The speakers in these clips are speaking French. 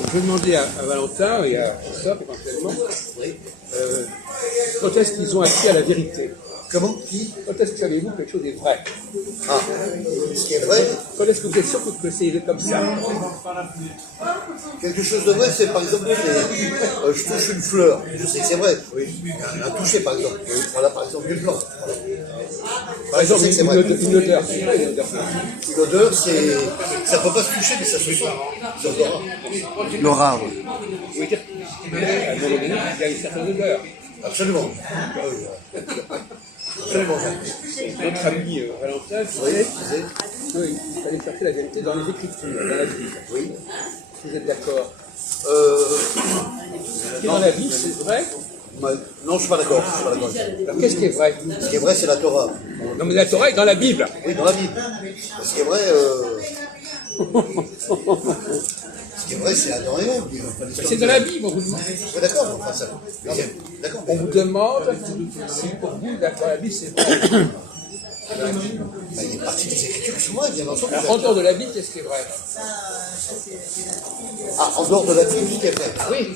Je vais demander à Valentin et à Christophe éventuellement quand est-ce qu'ils ont accès à la vérité. Comment? Qui? Quand est-ce que savez-vous que quelque chose est vrai? Ah, ce qui est vrai. Quand est-ce que vous êtes sûr que c'est comme ça? Quelque chose de vrai, c'est par exemple, je touche une fleur, je sais que c'est vrai. Oui. Un toucher par exemple. Voilà par exemple une plante. Par exemple, une odeur. Une odeur, c'est. Ça ne peut pas se toucher, mais ça se sent. L'aura. Vous voulez dire qu'à un moment donné, il y a une certaine odeur. Absolument. Absolument. Notre ami Valentin disait qu'il fallait chercher la vérité dans les Écritures, dans la Bible. Oui. Est-ce que vous êtes d'accord? Ce qui est dans la Bible, c'est vrai? Non, je ne suis pas d'accord. Alors qu'est-ce qui est vrai? Ce qui est vrai, c'est la Torah. Non, mais la Torah est dans la Bible. Oui, dans la Bible. Ce qui est vrai, ce qui est vrai, c'est adorer. C'est dans la Bible, on vous demande. Oui, d'accord, enfin ça. D'accord. On vous demande si pour vous, dans la Bible, c'est vrai. Il y a partie des Écritures qui sont vraies, bien entendu. Alors, en dehors de la Bible, qu'est-ce qui est vrai? Ah, en dehors de la Bible, ce qui est vrai. Oui.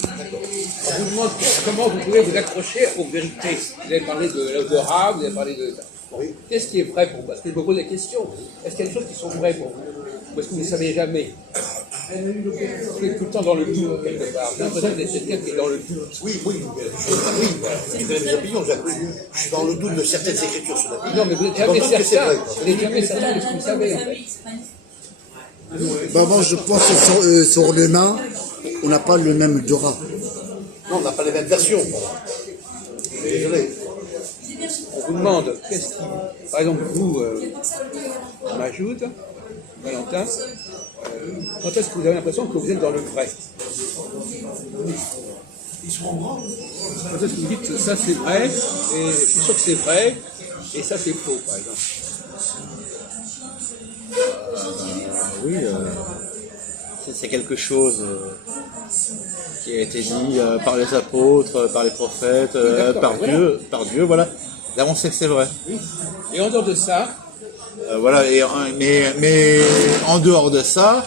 On vous demande comment vous pouvez vous accrocher aux vérités. Vous avez parlé de l'odorat, vous avez parlé de ça. Oui. Qu'est-ce qui est vrai pour vous? Parce que je me pose la question. Est-ce qu'il y a des choses qui sont vraies pour vous? Ou est-ce que vous ne savez jamais? Vous êtes tout le temps dans le doute, quelque part. J'ai l'impression que vous êtes quelqu'un qui est dans le doute. Oui. Je donne mes opinions. Je suis dans le doute de certaines Écritures sur la Bible. Non, mais vous n'êtes jamais certain. Vous n'êtes jamais certain de ce que vous savez, en fait. Bah, moi, je pense que sur les mains, on n'a pas le même Dora. Non, on n'a pas les mêmes versions. Désolé. On vous demande, qu'est-ce qui... Par exemple, vous, Majoud, Valentin, quand est-ce que vous avez l'impression que vous êtes dans le vrai? Quand est-ce que vous dites que ça c'est vrai, et je suis sûr que c'est vrai, et ça c'est faux, par exemple? Oui, c'est quelque chose qui a été dit par les apôtres, par les prophètes, par Dieu, voilà. Là, on sait que c'est vrai. Oui. Et en dehors de ça, voilà. Mais en dehors de ça,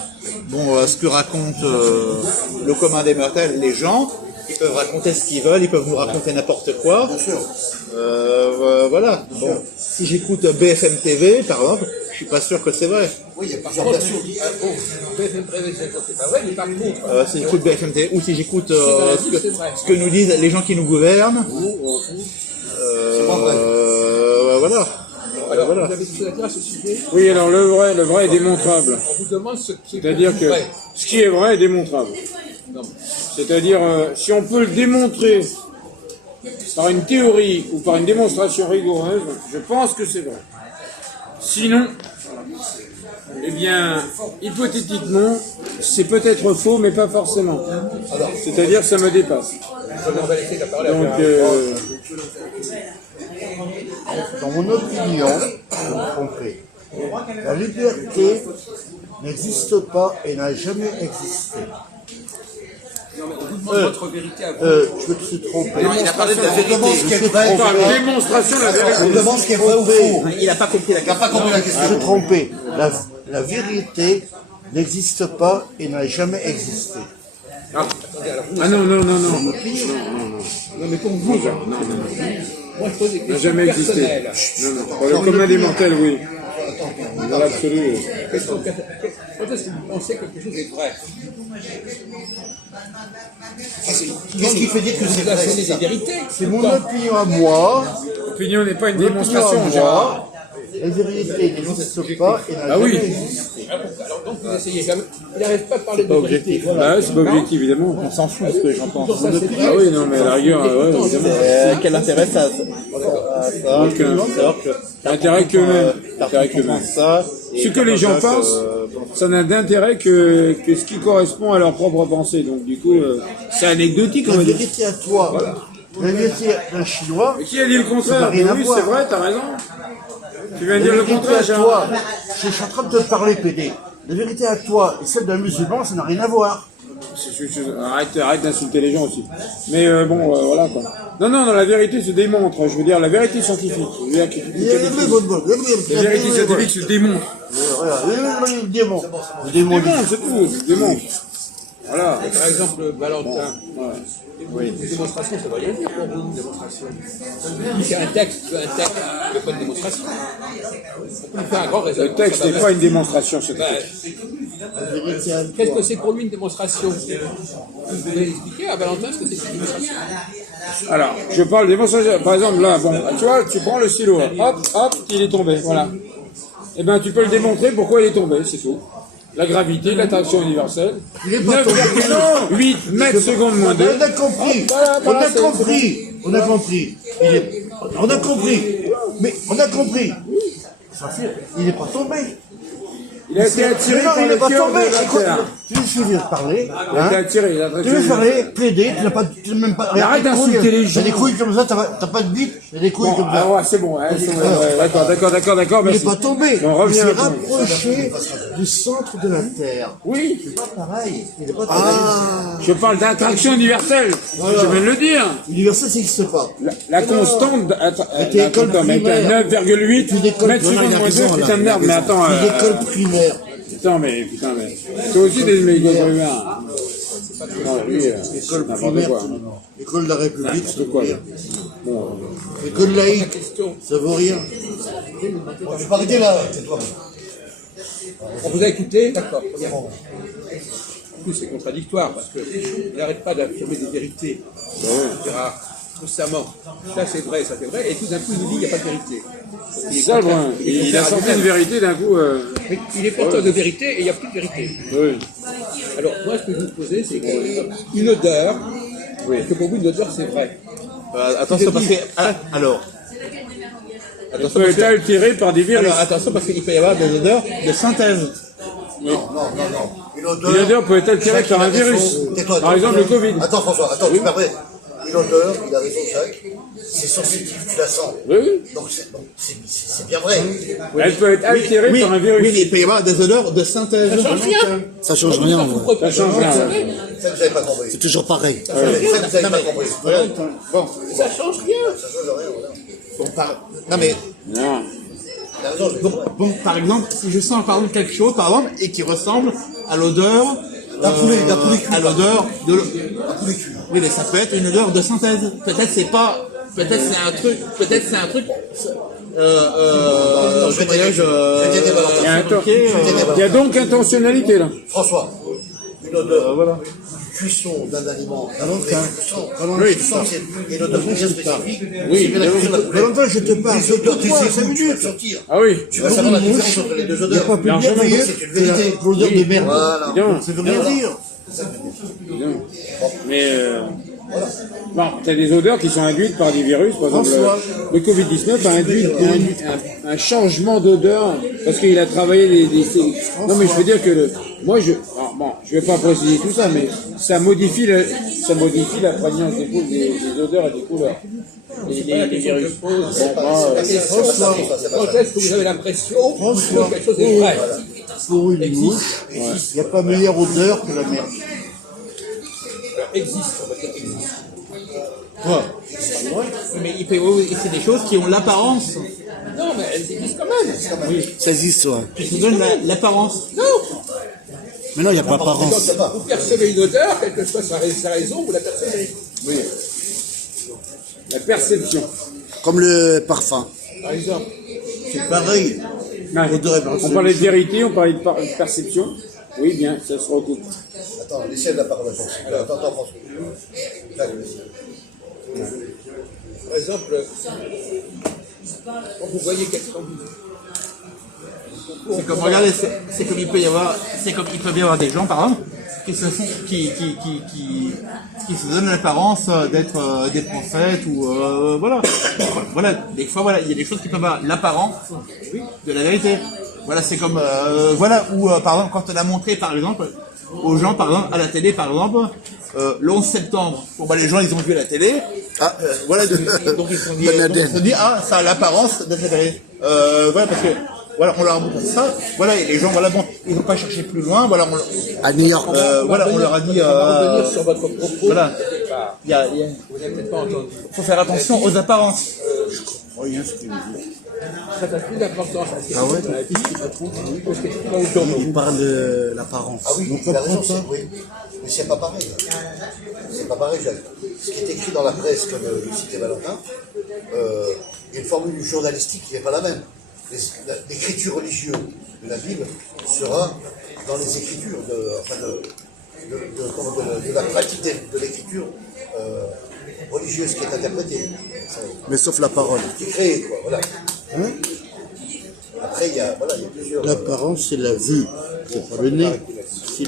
bon, ce que raconte le commun des mortels, les gens, ils peuvent raconter ce qu'ils veulent, ils peuvent nous raconter n'importe quoi. Bien sûr. Voilà. Bon, si j'écoute BFM TV, par exemple, je suis pas sûr que c'est vrai. Oui, il y a plusieurs versions. BFM TV, c'est pas vrai, mais par contre, Si j'écoute BFM TV ou si j'écoute dans la Bible, c'est vrai. ce que nous disent les gens qui nous gouvernent, voilà. Alors, Voilà. vous avez quelque chose à dire à ce sujet? Oui, alors le vrai est démontrable. On vous demande ce qui est C'est-à-dire pour que vous vrai. ce qui est vrai est démontrable. C'est-à-dire, si on peut le démontrer par une théorie ou par une démonstration rigoureuse, je pense que c'est vrai. Sinon, eh bien, hypothétiquement, c'est peut-être faux, mais pas forcément. C'est-à-dire, ça me dépasse. On va laisser la parole à Donc, Dans mon opinion, vous me tromperez. La liberté n'existe pas et n'a jamais existé. Non, mais on vous demande votre vérité à vous. Je me suis trompé. Il a parlé de la vérité. Je me suis trompé. par démonstration de la On vérité. demande ce qui est vrai ou faux. Il n'a pas compris la Il n'a pas compris la Je me question. suis trompé. La vérité n'existe pas et n'a jamais existé. Ah non. Non, mais pour vous, moi je pose des N'a questions jamais existé. personnelles. Non. Pour le commun des mortels, oui. Dans l'absolu. Quand est-ce que vous pensez que quelque chose est vrai? Qu'est-ce qui fait dire que c'est Vous avez vrai? des vérités. C'est mon opinion à moi. L'opinion n'est pas une L'opinion démonstration, à Gérard. moi. La vérité n'existe pas et n'a Ah oui. jamais existé. Alors donc vous essayez jamais. Il n'arrête pas de parler de Pas vérité. objectif. Bah, c'est pas objectif, évidemment. On s'en fout de ce que les gens pensent. Ah oui, non, mais à la rigueur, ouais, évidemment. Quel intérêt ça Aucun. L'intérêt qu'eux-mêmes. L'intérêt qu'eux-mêmes. Ce que les gens pensent, ça n'a d'intérêt que ce qui correspond à leur propre pensée. Donc, du coup, c'est anecdotique, on La va dire. vérité à toi, la vérité d'un Chinois, Mais qui a dit le Ça contraire? n'a rien Mais à oui, voir. c'est vrai, t'as raison. Tu viens de la dire le vérité contraire, à Gérard. toi, je suis en train de te parler, PD. La vérité à toi et celle d'un musulman, ça n'a rien à voir. Arrête d'insulter les gens aussi. Mais voilà quoi. Non, la vérité se démontre. Je veux dire, la vérité scientifique. Je veux dire, la vérité scientifique se démontre. Le démon. Le démon. Démontre, c'est tout. Démontre. Voilà. Par exemple, Valentin, une démonstration, ça va rien dire pour vous, une démonstration. C'est un texte, c'est pas une démonstration. On peut faire un grand raisonnement. Le texte n'est pas une démonstration, ce Ben, texte. qu'est-ce que c'est pour lui une démonstration? Vous pouvez expliquer à Valentin ce que c'est qu'une démonstration? Alors, je parle de démonstration. Par exemple, là, bon, tu vois, tu prends le stylo, hop, hop, il est tombé, voilà. Eh ben, tu peux le démontrer pourquoi il est tombé, c'est tout. La gravité, l'attraction universelle. Il est pas tombé. 9,8 mètres secondes moins 2. On a compris. Voilà, On a c'est- compris. On a compris. On a compris. Mais on a compris. Il n'est pas tombé. Il a été attiré Mais non, par il le n'est pas cœur tombé. de la Écoute, Terre. tu veux suivre parler. Il a été Hein? attiré, il a Tu veux attiré. parler, plaider, tu n'as même pas. Mais arrête t'as des d'insulter couilles, les gens. T'as des couilles comme ça, t'as pas de bite, t'as des couilles Bon, comme ça. ah ouais, c'est bon, hein, c'est bon, ouais, d'accord, Il n'est merci. pas tombé. Bon, Il reviens s'est à toi. rapproché du centre de la Terre. Oui, C'est pas pareil. Il n'est pas tombé. je parle d'attraction universelle. Je viens de le dire. L'universel, ça n'existe pas. La constante, t'es école primaire. 9,8 Tu décolles. mètres secondes moins 2, putain de merde, mais attends, Une école primaire. putain, mais, c'est aussi des écoles primaires. Non, lui, École n'importe primaire. quoi. École de la République, ça vaut Quoi, rien. bon, École laïque, ça vaut rien. Je vais pas arrêter là, tais-toi. On vous a écouté? D'accord. Bien. En plus, c'est contradictoire parce qu'il n'arrête pas d'affirmer des vérités. Il dira constamment, ça c'est vrai, et tout d'un coup il nous dit qu'il n'y a pas de vérité. Donc, c'est ça le problème. Il a sorti une vérité d'un coup. Mais il est porteur de vérité et il n'y a plus de vérité. Oui. Alors, moi, ce que je vous posais, c'est une odeur, que pour vous, une odeur, c'est vrai. Attention parce que. Alors. Elle peut être altérée par des virus. Alors attention parce qu'il peut y avoir des odeurs de synthèse. Non. Une Une odeur peut être altérée par un virus. Tais-toi, Par exemple, le Covid. Attends François, attends, tu permets. Une odeur, il a raison Jacques, c'est subjectif, tu la sens. Oui. Donc c'est bien vrai. Elle peut être altérée par un virus. Oui, mais il peut y avoir des odeurs de synthèse. Ça change rien. Ça change rien. Ouais. Ça change rien. Ça vous n'avez pas compris. C'est toujours pareil. Ça vous n'avez pas compris. Bon, Ça change rien. Ça change rien, voilà. non mais Non. Il a raison, je comprends. bon, par exemple, si je sens par exemple quelque chose, par exemple, et qui ressemble à l'odeur D'un poulet cru. à l'odeur de oui, mais ça peut être une odeur de synthèse. Peut-être c'est pas, peut-être c'est un truc, je vais t'aider, Valentin. Il y a, fabriqué, il y a donc intentionnalité là. François, une odeur de cuisson d'un aliment, d'un vrai Oui. tu sens, c'est une odeur bien spécifique. Oui. Valentin, je te parle. Les odeurs, tu Pourquoi sais, 5 tu vas minutes. le sentir. Ah oui. Tu vas savoir la différence entre les deux Il n'y a odeurs. pas plus Largement. merveilleux C'est une que la vérité. l'odeur de merde. Voilà. Évidemment. Ça veut rien dire. Mais bon, tu as des odeurs qui sont induites par des virus. Par exemple, François. le Covid-19 a induit un changement d'odeur parce qu'il a travaillé des. Non, mais je veux dire que moi, alors, bon, je vais pas préciser tout ça, mais ça modifie la prégnance des odeurs et des couleurs. Les virus. Bon, moi, La question, quand est-ce que vous avez l'impression que quelque chose est vrai? Pour une mouche, il n'y a pas meilleure odeur que la merde. Existe, on va dire existe. mais il peut, oui, c'est des choses qui ont l'apparence, Non, mais elles existent quand même. ça existe, ouais. Qui se donnent l'apparence. Non. Mais non, il n'y a pas d'apparence. Vous percevez une odeur, quelle que soit sa raison, vous la percevez. oui. La perception. Comme le parfum. Par exemple, C'est pareil. Non, on parlait de vérité, on parlait de perception. Oui, bien, ça se recoupe. Attends, laissez la parole à François. Attends, François. Jacques, vas-y. par exemple, quand vous voyez quelqu'un, C'est comme, regardez, c'est comme il peut y avoir, c'est comme il peut y avoir des gens, par exemple, qui se donnent l'apparence d'être des prophètes ou voilà. Voilà, des fois voilà, il y a des choses qui peuvent avoir l'apparence de la vérité. Voilà, c'est comme voilà où par exemple quand on a montré par exemple aux gens par exemple à la télé par exemple le 11 septembre. Bon bah les gens ils ont vu à la télé. Ah, voilà donc ils se sont dit, ah ça a l'apparence d'être vrai. Voilà parce que voilà, on leur a montré ça, voilà, et les gens, voilà, bon, ils n'ont pas cherché plus loin, voilà, À New York. voilà, on leur a dit, on va revenir sur votre propos. voilà, Vous n'avez peut-être pas entendu. faut faire attention aux apparences. Ça n'a plus d'importance à ce dans la vie qui va trouver, parce que c'est dans les journaux. Il parle de l'apparence. Ah oui, il a raison, ça, oui. Mais c'est pas pareil. C'est pas pareil, Jacques. Ce qui est écrit dans la presse, comme le citait Valentin, il y a une formule journalistique qui n'est pas la même. L'écriture religieuse de la Bible sera dans les écritures, de la pratique de l'écriture religieuse qui est interprétée. Mais sauf la parole. Qui est créée, quoi, voilà. Après, il y a plusieurs... L'apparence, c'est la vue, c'est pas le nez. Si